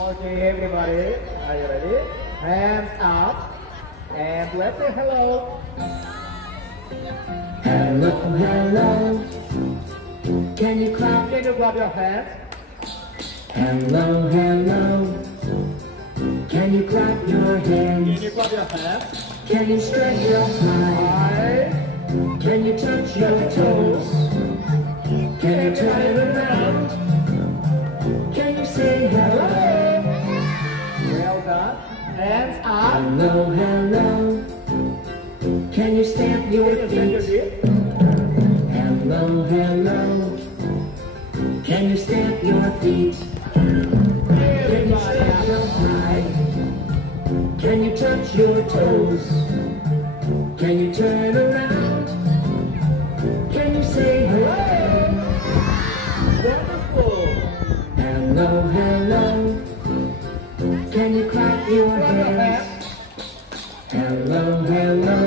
Okay, everybody, are you ready? Hands up, and let's say hello. Hello, hello. Can you clap? Can you clap your hands? Hello, hello. Can you clap your hands? Can you clap your hands? Can you stretch your thighs? Can you touch your toes? Can you turn it around? Can you say hello? Well done. Hands up. Hello, hello. Can you stamp your feet? Hello, hello. Can you stamp your feet? Can you stretch your thighs? Can you touch your toes? Can you turn around? Can you say hello? Wonderful. Hello, hello. Can you clap your hands? Hello, hello.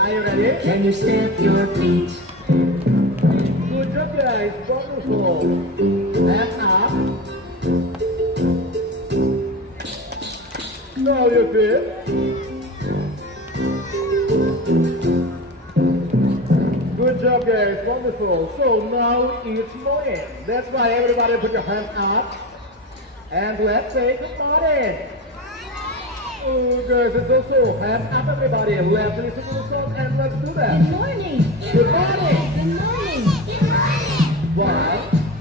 Are you ready? Can you stamp your feet? Good job, guys. Wonderful. Hands up. Now your feet. Good job, guys. Wonderful. So now it's morning. That's why everybody put your hands up. And let's say good morning. Oh, guys, it's also hands up, everybody. Let's listen to the song and let's do that. Good morning. Good morning. Good morning. Good morning. 1,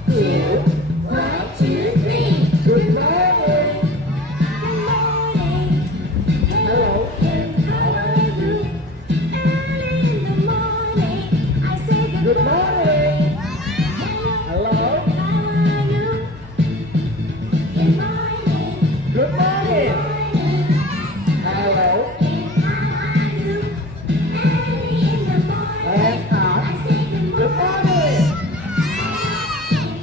2, 1, 2, 3. good morning. Good morning. Hello. How are you? Early in the morning, I say Good good morning. Hello. Hello. How are you? Good morning. Good morning. Hello. How are you? Early in the morning, Hands up. I say good Good morning.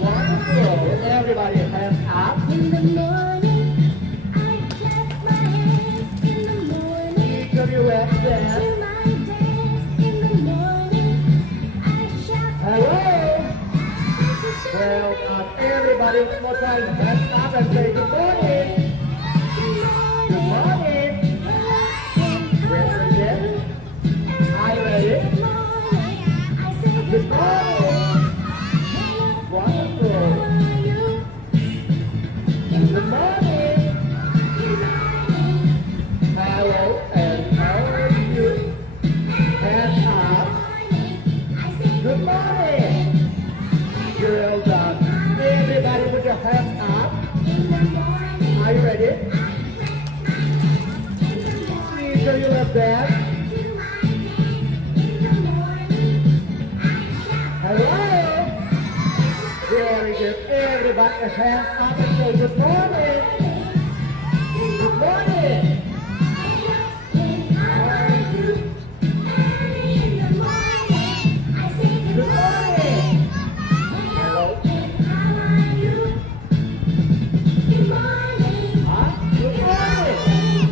Wonderful. Everybody, hands up. In the morning, I clap my hands. In the morning, Each of you let's dance. do my dance. In the morning, I shout. Hello. This is Well done. Everybody, one more time. Hands up and say good morning. Good morning. Yes, yes. Are you ready? Good morning. Wonderful. Good morning. Hello and how are you? Hands up. Good morning. Well done. Everybody put your hands up. Are you ready? Please show your left hand. Hello. Very good. Everybody hands up and say good morning. Good morning. How are you? Good morning. Hello. Huh? Good morning.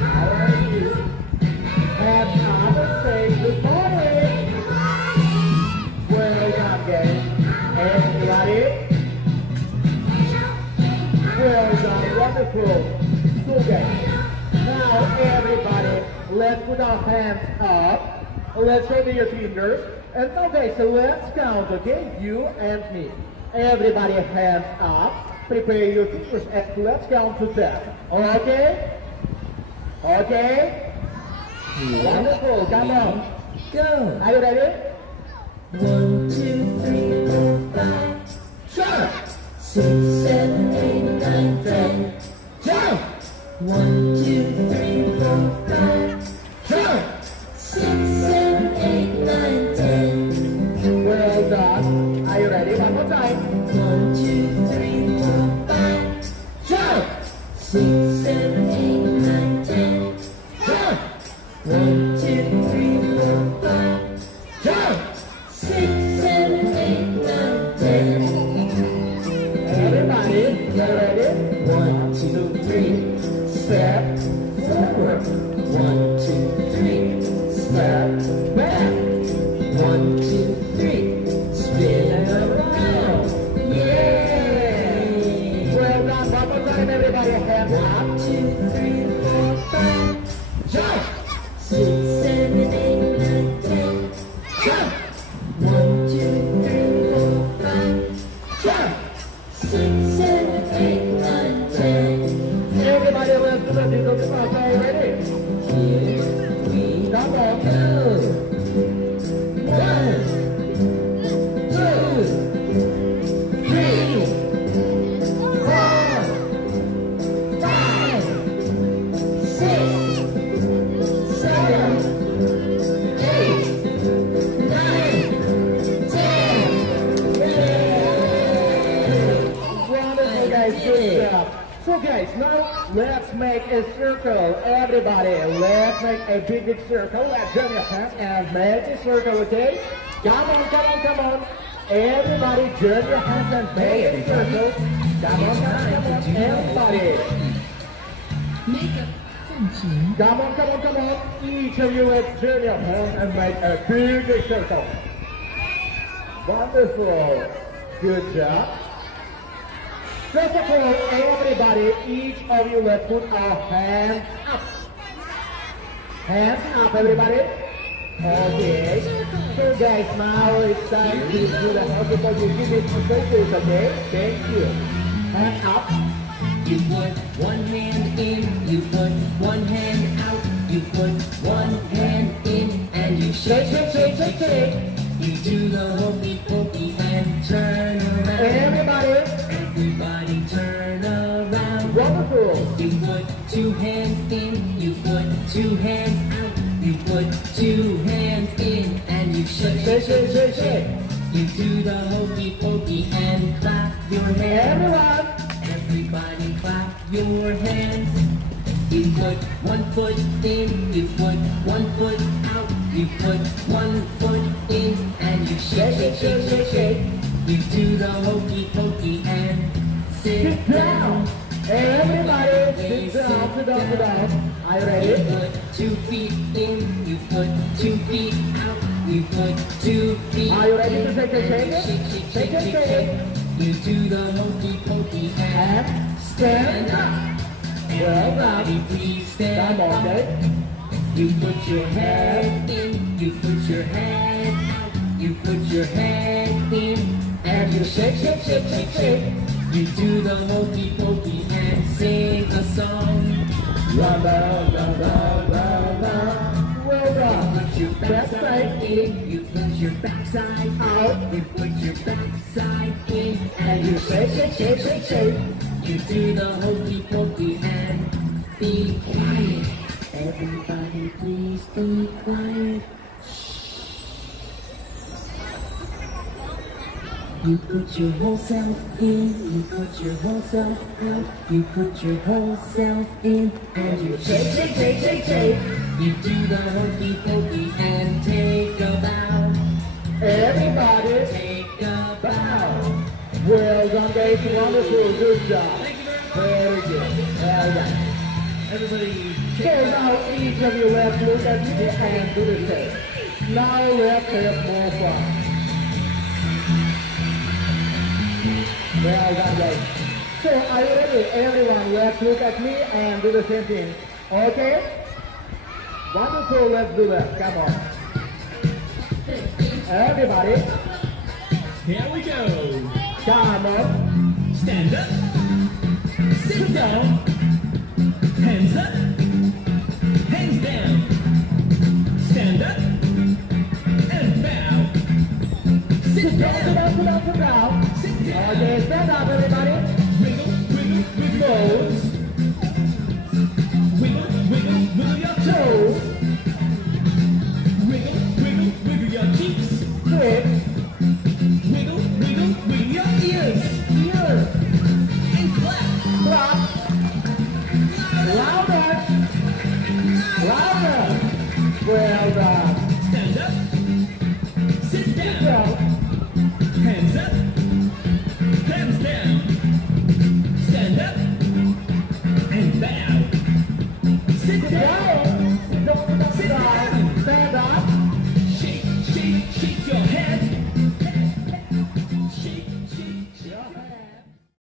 How are you? Hands up and say good morning. Well done, guys. Everybody. Well done. Wonderful. So, guys. Now, everybody, let's put our hands up. Let's show me your fingers. And okay, so let's count, okay? You and me. Everybody, hands up. Prepare your fingers and let's count to 10. Okay? Okay? Wonderful. Come on. Go. Are you ready? 1, 2, 3, 4, 5. Sure. 6, 7, 8, 9, 10. Jump. 1, 2, 3, 4, 5. Jump. 6, 7, 8, 9, 10. Well done. Are you ready? One more time. 1, 2, 3, 4, 5. Jump. 6, 7, 8, 9, 10. Jump. 1, 2, 3, 4, 5. Jump. 6, 7, 8, 9, 10. Everybody, you ready? 1, 2, 3. Step forward. 1, 2, 3. Step back. 1, 2, 3. Spin around. Yay! So guys, now let's make a circle. Everybody, let's make a big circle. Let's join your hands and make a circle, okay? Come on, come on, come on. Everybody, join your hands and make a circle. Come on, come on, come on. Everybody. Come on, come on, come on. Each of you, let's join your hands and make a big circle. Wonderful. Good job. First of all, everybody, each of you, let's put our hands up. Hands up, everybody. Okay. So guys, now it's time to do the help because you give it to focus, okay? Thank you. Hands up. You put one hand in, you put one hand out, you put one hand in, and you shake, shake, shake, shake, shake. You do the hokey pokey and turn around. Everybody. Everybody turn around. Wonderful. You put two hands in, you put two hands out, you put two hands in, and you shake, shake, shake, shake, shake. You do the hokey pokey and clap your hands. Everyone. Everybody clap your hands. You put one foot in, you put one foot out, you put one foot in, and you shake, shake, shake, shake, shake. You do the hokey pokey and sit down. Everybody, sit down, sit down, sit down. Are you ready? You put 2 feet in, you put 2 feet out, you put 2 feet. Are you ready to take a shake? Shake, shake, shake, shake, shake. You do the hokey pokey and stand up. Well done. Everybody please stand Come on, up. okay? You put your head in, you put your head out, you put your head in, and you shake, shake, shake, shake, shake. You do the hokey pokey and sing a song. La la la la la la. Well done. Put your backside in, you put your backside out, you put your backside in, and you shake, shake, shake, shake, shake. You do the hokey pokey and be quiet. Everybody please be quiet. You put your whole self in, you put your whole self out, you put your whole self in, and you shake, shake, shake, shake, shake. You do the hokey pokey and take a bow. Everybody, Take a bow. well done, guys. Wonderful. Good job. Very good. Well done. Everybody, So now each of you let's look at me and do the same. Now let's have more fun. Well done, guys. So are you ready? Everyone, let's look at me and do the same thing. Okay? Wonderful. Let's do that. Come on. Everybody, Here we go. come on. Stand up. Sit down. Hands up. Hands down. Stand up. And bow. Sit Sit down. down, sit down, sit down. Sit down. Okay, stand up, everybody. Wiggle, wiggle, wiggle your toes. Wiggle, wiggle, wiggle your toes.